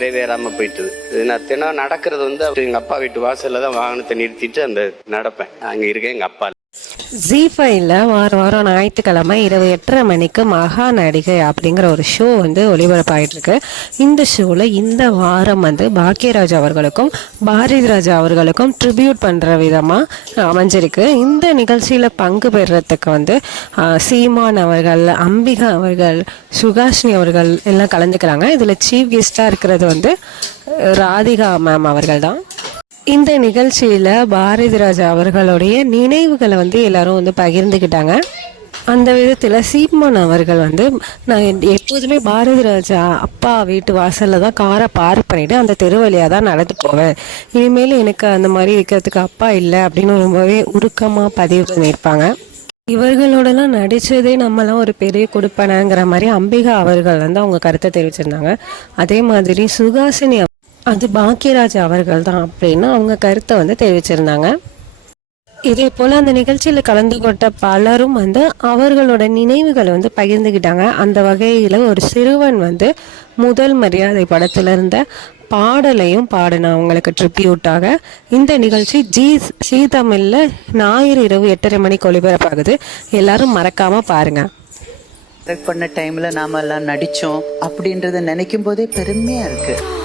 நிறைவேறாம போயிட்டுது. இது நான் தினம் நடக்கிறது வந்து எங்க அப்பா வீட்டு வாசல்ல தான் வாகனத்தை நிறுத்திட்டு அந்த நடப்பேன். அங்க இருக்கேன் எங்க அப்பா. ஜி5ல வாரம் வாரம் ஞாயிற்றுக்கிழமை இரவு 8:30 மணிக்கு மகா நடிகை அப்படிங்கிற ஒரு ஷோ வந்து ஒளிபரப்பாயிட்டு இருக்கு. இந்த ஷோவில் இந்த வாரம் வந்து பாக்யராஜ் அவர்களுக்கும் பாரதிராஜா அவர்களுக்கும் ட்ரிபியூட் பண்ணுற விதமாக அமைஞ்சிருக்கு. இந்த நிகழ்ச்சியில் பங்கு பெறுறதுக்கு வந்து சீமான் அவர்கள், அம்பிகா அவர்கள், சுகாஷினி அவர்கள் எல்லாம் கலந்துக்கிறாங்க. இதில் சீஃப் கெஸ்டாக இருக்கிறது வந்து ராதிகா மேம் அவர்கள் தான். இந்த நிகழ்ச்சியில் பாரதிராஜா அவர்களுடைய நினைவுகளை வந்து எல்லாரும் வந்து பகிர்ந்துக்கிட்டாங்க. அந்த விதத்தில் சீமான் அவர்கள் வந்து நான் எப்போதுமே பாரதிராஜா அப்பா வீட்டு வாசலில் தான் காரை பார்க் பண்ணிவிட்டு அந்த தெரு வழியாக தான் நடந்து போவேன். இனிமேல் எனக்கு அந்த மாதிரி இருக்கிறதுக்கு அப்பா இல்லை அப்படின்னு ரொம்பவே உருக்கமாக பதிவு பண்ணியிருப்பாங்க. இவர்களோடலாம் நடித்ததே நம்மளாம் ஒரு பெரிய கொடுப்பனங்கிற மாதிரி அம்பிகா அவர்கள் வந்து அவங்க கருத்தை தெரிவிச்சிருந்தாங்க. அதே மாதிரி சுகாசினி அது பாக்யராஜ் அவர்கள் தான் அப்படின்னு அவங்க கருத்தை வந்து தெரிவிச்சிருந்தாங்க. இதே போல் அந்த நிகழ்ச்சியில் கலந்து கொண்ட பலரும் வந்து அவர்களோட நினைவுகளை வந்து பகிர்ந்துக்கிட்டாங்க. அந்த வகையில் ஒரு சிறுவன் வந்து முதல் மரியாதை படத்தில் இருந்த பாடலையும் பாடின அவங்களுக்கு ட்ரிபியூட்டாக இந்த நிகழ்ச்சி ஜி தமிழில் ஞாயிறு இரவு 8:30 மணிக்கு ஒளிபரப்பாகுது. எல்லாரும் மறக்காமல் பாருங்கள். பண்ண டைமில் நாம எல்லாம் நடித்தோம் அப்படின்றத நினைக்கும் போதே பெருமையாக இருக்குது.